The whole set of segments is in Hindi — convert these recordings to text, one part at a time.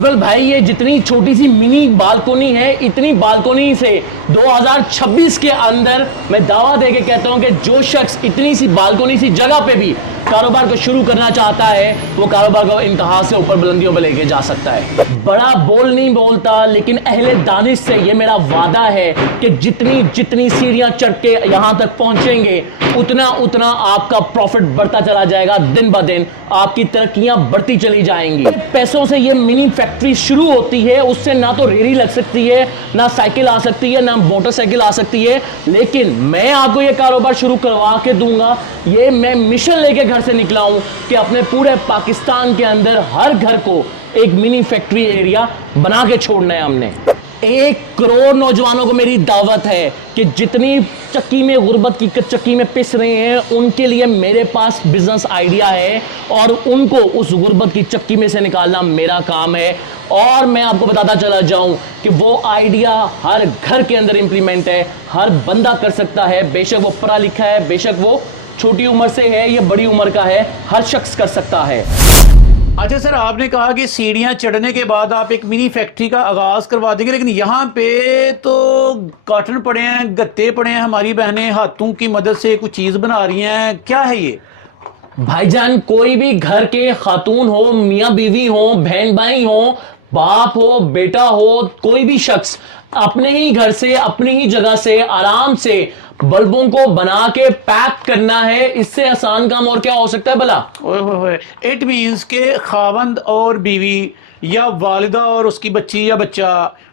वेल भाई, ये जितनी छोटी सी मिनी बालकोनी है, इतनी बालकोनी से 2026 के अंदर मैं दावा देके कहता हूं कि जो शख्स इतनी सी बालकोनी सी जगह पे भी कारोबार को शुरू करना चाहता है, वो कारोबार को इंतहा से ऊपर बुलंदियों पे लेके जा सकता है। बड़ा बोल नहीं बोलता, लेकिन अहले दानिश से ये मेरा वादा है कि जितनी जितनी सीढ़ियां चढ़ के यहां तक पहुंचेंगे, उतना उतना आपका प्रॉफिट बढ़ता चला जाएगा। दिन ब दिन आपकी तरक्कियां बढ़ती चली जाएंगी। पैसों से ये मिनी फैक्ट्री शुरू होती है, उससे ना तो रेहड़ी लग सकती है, ना साइकिल आ सकती है, ना मोटरसाइकिल आ सकती है, लेकिन मैं आपको ये कारोबार शुरू करवा के दूंगा। ये मैं मिशन लेके घर से निकला हूं कि अपने पूरे पाकिस्तान के अंदर हर घर को एक मिनी फैक्ट्री एरिया बना के छोड़ना है हमने। 1 करोड़ नौजवानों को मेरी दावत है कि जितनी चक्की में गुर्बत की चक्की में पिस रहे हैं, उनके लिए मेरे पास बिजनेस आइडिया है और उनको उस गुर्बत की चक्की में से निकालना मेरा काम है। और मैं आपको बताता चला जाऊं कि वो आइडिया हर घर के अंदर इंप्लीमेंट है, हर बंदा कर सकता है, बेशक वो पढ़ा लिखा है, बेशक वो छोटी उम्र से है या बड़ी उम्र का है, हर शख्स कर सकता है। अच्छा सर, आपने कहा कि सीढ़ियां चढ़ने के बाद आप एक मिनी फैक्ट्री का आगाज करवा देंगे, लेकिन यहाँ पे तो कॉटन पड़े हैं, गत्ते पड़े हैं, हमारी बहनें हाथों की मदद से कुछ चीज बना रही हैं, क्या है ये? भाईजान, कोई भी घर के खातून हो, मियां बीवी हो, बहन भाई हो, बाप हो, बेटा हो, कोई भी शख्स अपने ही घर से, अपनी ही जगह से आराम से बल्बों को बना के पैक करना है। इससे आसान काम और क्या हो सकता है भला? ओए इट मीन्स के खावंद और बीवी या वालिदा और उसकी बच्ची या बच्चा,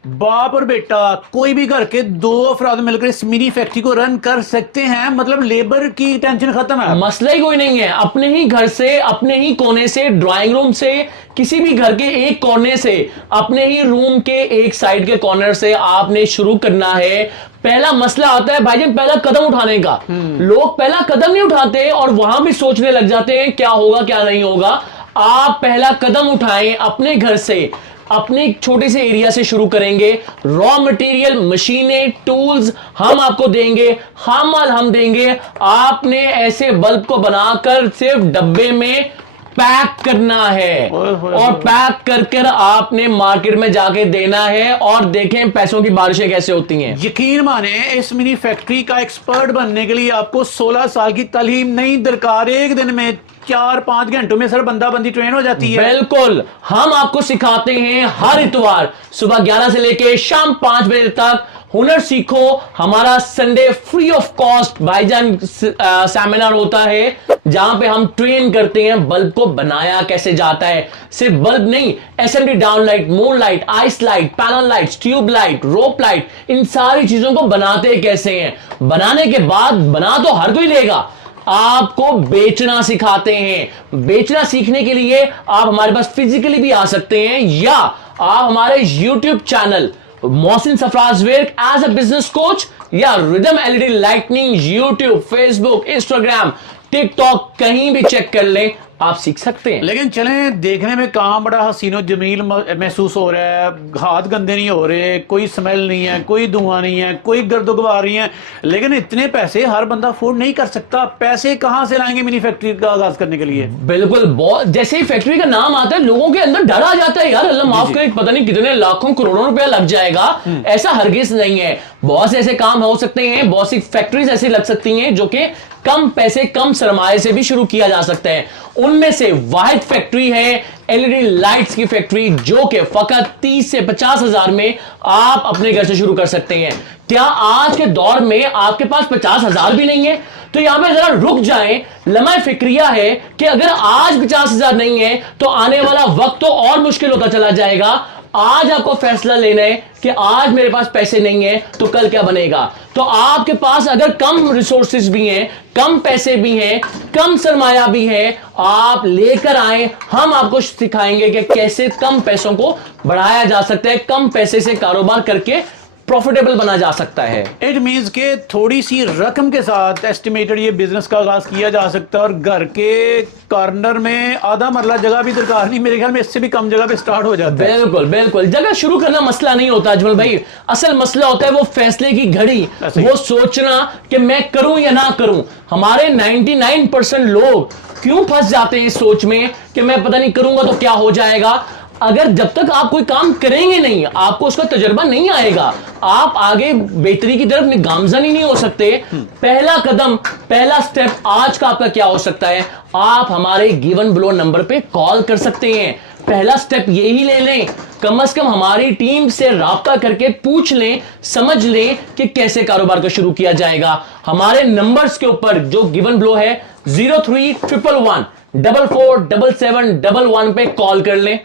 बाप और बेटा, कोई भी घर के 2 अफराद मिलकर इस मिनी फैक्ट्री को रन कर सकते हैं। मतलब लेबर की टेंशन खत्म है, मसला ही कोई नहीं है। अपने ही घर से, अपने ही कोने से, ड्राइंग रूम से, किसी भी घर के एक कोने से, अपने ही रूम के एक साइड के कॉर्नर से आपने शुरू करना है। पहला मसला आता है भाईजान पहला कदम उठाने का। लोग पहला कदम नहीं उठाते और वहां भी सोचने लग जाते हैं क्या होगा क्या नहीं होगा। आप पहला कदम उठाएं, अपने घर से, अपने छोटे से एरिया से शुरू करेंगे। रॉ मटेरियल, मशीनें, टूल्स हम आपको देंगे, माल हम देंगे। आपने ऐसे बल्ब को बनाकर सिर्फ डब्बे में पैक करना है और पैक कर कर आपने मार्केट में जाके देना है और देखें पैसों की बारिशें कैसे होती हैं। यकीन माने, इस मिनी फैक्ट्री का एक्सपर्ट बनने के लिए आपको 16 साल की तालीम नहीं दरकार, एक दिन में 4-5 घंटों में सर बंदा बंदी ट्रेन हो जाती है। बिल्कुल, हम आपको सिखाते हैं हर इतवार सुबह 11 से लेके शाम 5 बजे तक। हुनर सीखो हमारा संडे फ्री ऑफ कॉस्ट भाईजान सेमिनार होता है, जहां पे हम ट्रेन करते हैं बल्ब को बनाया कैसे जाता है। सिर्फ बल्ब नहीं, SMD down light, moon light, ice light, panel light, tube light, rope light, इन सारी चीजों को बनाते कैसे हैं। बनाने के बाद बना तो हर कोई लेगा, आपको बेचना सिखाते हैं। बेचना सीखने के लिए आप हमारे पास फिजिकली भी आ सकते हैं या आप हमारे YouTube channel Mohsin Sarfaraz Virk as a business coach या Rhythm LED lightning, YouTube, Facebook, Instagram, TikTok कहीं भी चेक कर लें, आप सीख सकते हैं। लेकिन चलें, देखने में काम बड़ा हसीनो जमील महसूस हो रहा है, हाथ गंदे नहीं हो रहे, कोई स्मेल नहीं है, कोई धुआं नहीं है, कोई गर्द गुबार नहीं है, लेकिन इतने पैसे हर बंदा अफोर्ड नहीं कर सकता। पैसे कहां से लाएंगे मिनी फैक्ट्री का आगाज करने के लिए? बिल्कुल, बहुत जैसे ही फैक्ट्री का नाम आता है लोगों के अंदर डर आ जाता है, यार अल्लाह माफ करे, पता नहीं कितने लाखों करोड़ों रुपया लग जाएगा। ऐसा हरगिज नहीं है। बहुत से ऐसे काम हो सकते हैं, बहुत सी फैक्ट्रीज ऐसी लग सकती हैं जो कि कम पैसे, कम सरमाए से भी शुरू किया जा सकता है। उनमें से वाहिद फैक्ट्री है एलईडी लाइट्स की फैक्ट्री, जो कि फकत 30 से 50 हजार में आप अपने घर से शुरू कर सकते हैं। क्या आज के दौर में आपके पास 50 हजार भी नहीं है? तो यहां पे जरा रुक जाएं। लम्हा फिक्रिया है कि अगर आज 50 हजार नहीं है तो आने वाला वक्त तो और मुश्किल होता चला जाएगा। आज आपको फैसला लेना है कि आज मेरे पास पैसे नहीं है तो कल क्या बनेगा। तो आपके पास अगर कम रिसोर्सेज भी हैं, कम पैसे भी हैं, कम सरमाया भी है, आप लेकर आए। हम आपको सिखाएंगे कि कैसे कम पैसों को बढ़ाया जा सकता है, कम पैसे से कारोबार करके प्रॉफिटेबल बना जा सकता है। इट मीन्स के थोड़ी सी रकम के साथ एस्टिमेटेड ये बिजनेस का आगाज किया जा सकता है और घर के कॉर्नर में आधा मरला जगह भी दरकार नहीं, मेरे ख्याल में इससे भी कम जगह पे स्टार्ट हो जाता है। बिल्कुल बिल्कुल, जगह शुरू करना मसला नहीं होता अजमल भाई। असल मसला होता है वो फैसले की घड़ी, वो सोचना कि मैं करूं या ना करूं। हमारे 99% लोग क्यों फंस जाते हैं इस सोच में कि मैं पता नहीं करूंगा तो क्या हो जाएगा। अगर जब तक आप कोई काम करेंगे नहीं, आपको उसका तजुर्बा नहीं आएगा, आप आगे बेहतरी की तरफ गामजन ही नहीं हो सकते। पहला कदम, पहला स्टेप आज का आपका क्या हो सकता है? आप हमारे गिवन बिलो नंबर पे कॉल कर सकते हैं। पहला स्टेप यही ले लें, कम से कम हमारी टीम से राब्ता करके पूछ लें, समझ लें कि कैसे कारोबार को शुरू किया जाएगा। हमारे नंबर्स के ऊपर जो गिवन बिलो है 0311 447711 पे कॉल कर लें।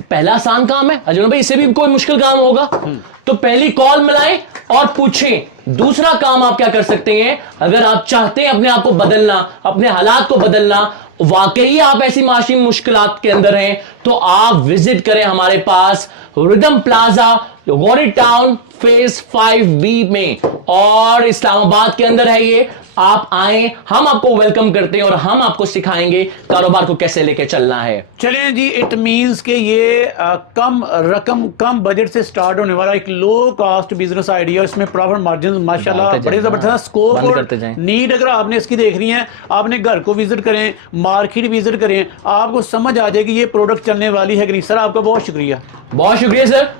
पहला आसान काम है अजनब भाई, इससे भी कोई मुश्किल काम होगा तो पहली कॉल मिलाएं और पूछें। दूसरा काम आप क्या कर सकते हैं, अगर आप चाहते हैं अपने आप को बदलना, अपने हालात को बदलना, वाकई आप ऐसी माशी मुश्किलात के अंदर हैं, तो आप विजिट करें हमारे पास Rhythm plaza Gauri town phase 5B में, और इस्लामाबाद के अंदर है ये। आप आए, हम आपको वेलकम करते हैं और हम आपको सिखाएंगे कारोबार को कैसे लेके चलना है। चलें जी, इट मींस कि ये कम रकम, कम बजट से स्टार्ट होने वाला एक लो कॉस्ट बिजनेस आइडिया, इसमें प्रॉफिट मार्जिन माशाल्लाह बड़े जबरदस्त स्कोप और नीड। अगर आपने इसकी देखनी है, आपने घर को विजिट करें, मार्केट विजिट करें, आपको समझ आ जाएगी ये प्रोडक्ट चलने वाली है कि नहीं। सर आपका बहुत शुक्रिया। बहुत शुक्रिया सर।